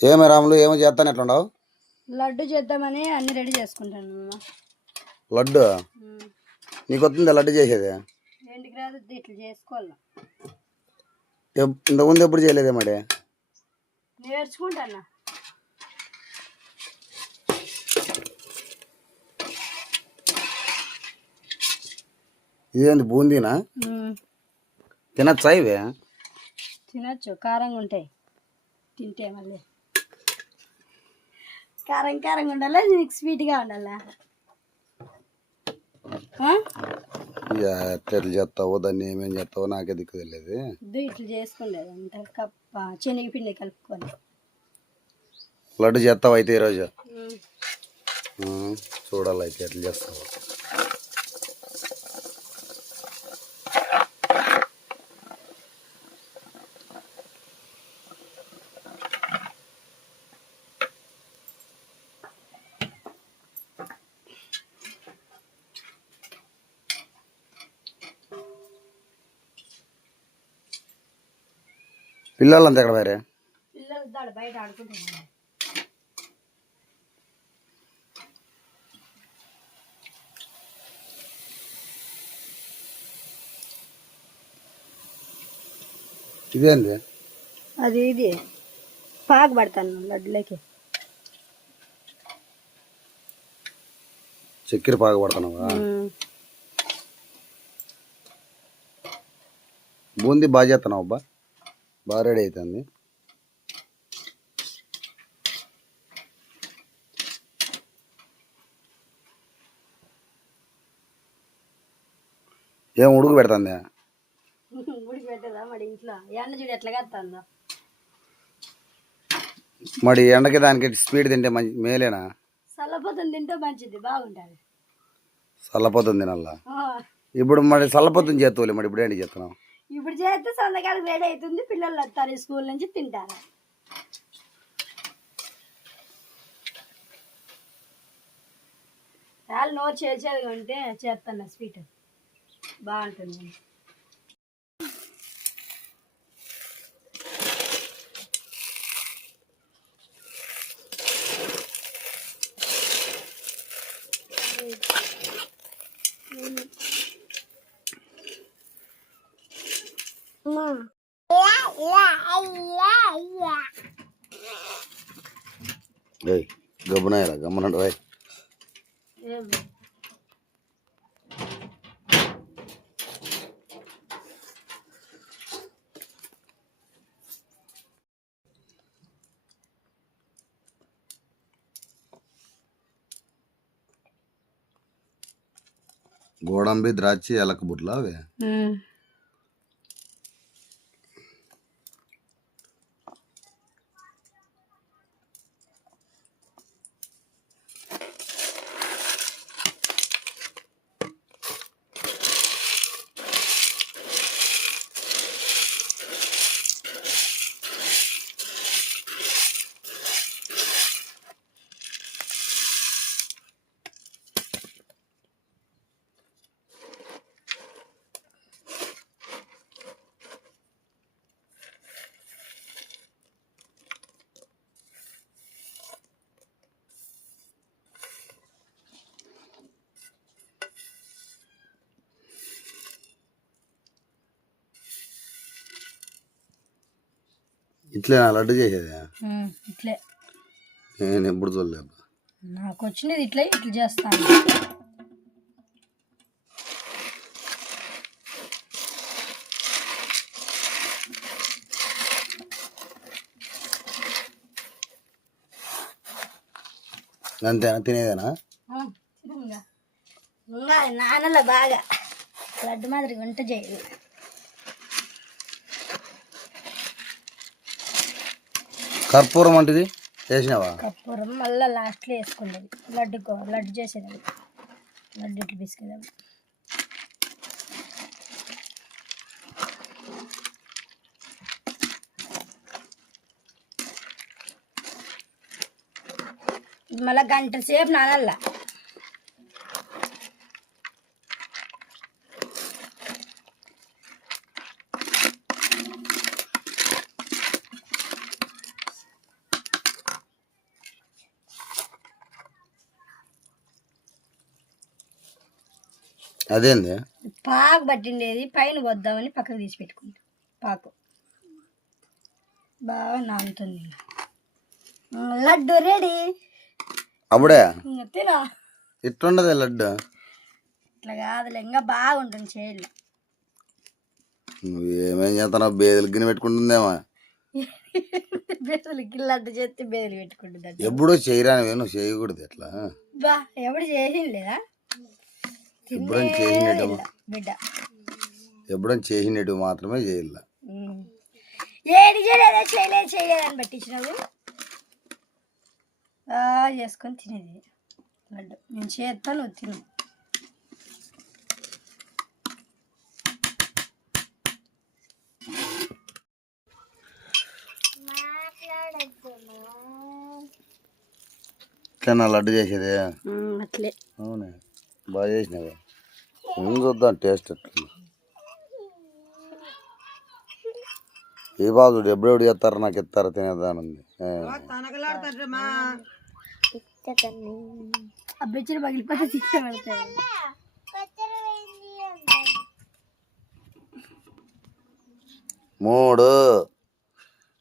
ఏమి రాములు ఏమో చేస్తాను ఎట్లుండవు? లడ్డు చేద్దామని అన్ని రెడీ చేసుకుంటాను లడ్డు? నీకు వస్తుందా లడ్డు చేసేది? ఇట్లా చేసుకోవాలి. ఇంతకుముందు ఎప్పుడు చేయలేదే మరి? నేర్చుకుంటాను? ఇదేంది బూందీనా? తినచ్చా ఇవి? తినచ్చు కారంగా ఉంటాయి తింటే మళ్ళీ. కారం కారంగా ఉండాలా? నీకు స్వీట్గా ఉండాలా? ఎట్లా చేస్తావో దాన్ని ఏమేం చేస్తావో నాకే దిక్కు తెలియదు. ఇట్లా చేసుకుండేది అంత కప్ప శనగపిండి కలుపుకొని. లడ్డు చేస్తావు అయితే ఈరోజు చూడాలి అయితే ఎట్లా చేస్తావు. పిల్లలంతా ఎక్కడ వేరే ఇదేంది? అది ఇది. పాకు పడతాను లడ్డులోకి. చక్కెర పాక పడుతున్నావా? బూందీ బాగా చేస్తున్నావు అబ్బా బాగా రెడీ అవుతుంది ఏం ఉడుకు పెడుతుంది? ఉడికి పెట్టదా మరి ఇంట్లో? ఎండ చూడు ఎట్లా కత్తాందో. మరి ఎండకి దానికి స్పీడ్ తింటే మంచి మేలేనా? చల్లపోతుంది తింటే మంచిది బాగుంటుంది. చల్లపోతుంది తినాలా? ఇప్పుడు మరి చల్లపోతుంది చేస్తావులే మరి ఇప్పుడు ఏంటి చేస్తున్నావు ఇప్పుడు చేస్తే సంతకాలు వేడి అవుతుంది పిల్లలు వస్తారు ఈ స్కూల్ నుంచి తింటారు. వాళ్ళు నోరు చేసేది ఉంటే చేస్తాను స్వీట్. బాగుంటుంది. ఏయ్ గమ్మునాయరా గమ్మునండి రాయ్ ఏం గోడంబి ద్రాక్షి ఎలక బుట్ల ఇట్లే లడ్డు చేసేది. ఇట్లే. నేను ఎప్పుడు చూడలేదు నాకు వచ్చినది ఇట్లే ఇట్లా చేస్తాను అంతేనా? తినేదేనా? నాన్నల బాగా. లడ్డు మాదిరి వంట చేయదు కర్పూరం వంటిది వేసినావా? కర్పూరం మళ్ళీ లాస్ట్లో వేసుకునేది లడ్డు లడ్డు చేసేది. లడ్డు ఇట్లా పిసుకేదాన్ని మళ్ళీ గంట సేపు నానల్లా. అదేంది? పాకు పట్టిండేది పైన వద్దామని పక్కకు తీసి పెట్టుకుంటాం పాకు. బాగా నానుతుంది. లడ్డు రెడీ. అప్పుడే? తినా. ఇట్లుండదు లడ్డు? ఇట్లా కాదులే ఇంకా బాగుంటుంది చేయలే నువ్వు ఏమేం చేస్తున్నావు? బేదలు గిన్నె పెట్టుకుంటుందేమో. బేదలకి లడ్డు చేస్తే బేదలు పెట్టుకుంటుంది ఎప్పుడూ చేయరానివే నువ్వు చేయకూడదు ఎట్లా? బా ఎప్పుడు చేసిండేదా ఎప్పుడూ చేసినట్టు బిడ్డ. ఎప్పుడూ చేసినట్టు మాత్రమే చేయాల. ఏది చేయలేదా చేయలేదు చేయలేదు అని పట్టించినావు. చేసుకొని తినేది. లడ్డు. నేను చేస్తా నువ్వు తిను. ఇట్లా నా లడ్డు చేసేది? అట్లే. అవునే? బాగా చేసినావే ముందు చూద్దాం టేస్ట్ ఎట్లా ఈ బాబు ఎప్పుడెప్పుడు చేస్తారో నాకు ఇస్తారో తినేదానుంది మూడు.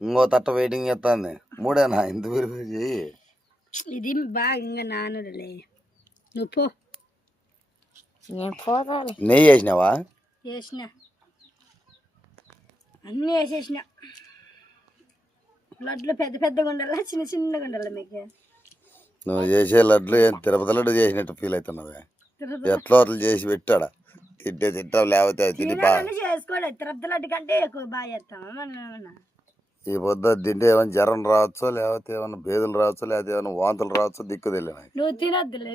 ఇంకో తట్ట వెయిటింగ్ చేస్తుంది. మూడేనా? ఇంత పెరుగు చెయ్యి. ఇది బాగా ఇంకా నానదులే నువ్వు పో. నెయ్యి వేసినావా చేసిన. అన్నీ వేసేసిన. లడ్లు పెద్ద పెద్దగా ఉండాలా చిన్న చిన్నగా ఉండాలా మీకు? నువ్వు చేసే లడ్లు ఏం తిరుపతి లడ్డు చేసినట్టు ఫీల్ అవుతున్నావే. తిరుపతి ఎట్లా అట్లా చేసి పెట్టాడా? తింటే తింటావు లేకపోతే అది తిని చేసుకోలేదు తిరుపతి లడ్డు కంటే ఎక్కువ బాగా చేస్తామా మనం ఈ పొద్దు తింటే ఏమైనా జ్వరం రావచ్చో లేకపోతే ఏమైనా బేదులు రావచ్చో లేకపోతే ఏమైనా వాంతులు రావచ్చో దిక్కు తెలియదు నాకు. నువ్వు తినొద్దులే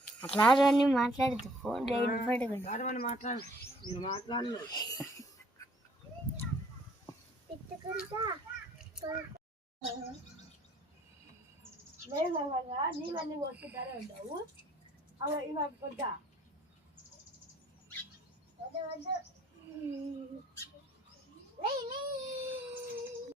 చిరిగిపోతాయేమో. అట్లాంటివన్నీ మాట్లాడద్దు. ఫోన్ వేగంగా నీళ్ళన్నీ పోసుకుంటానే ఉండవు అవి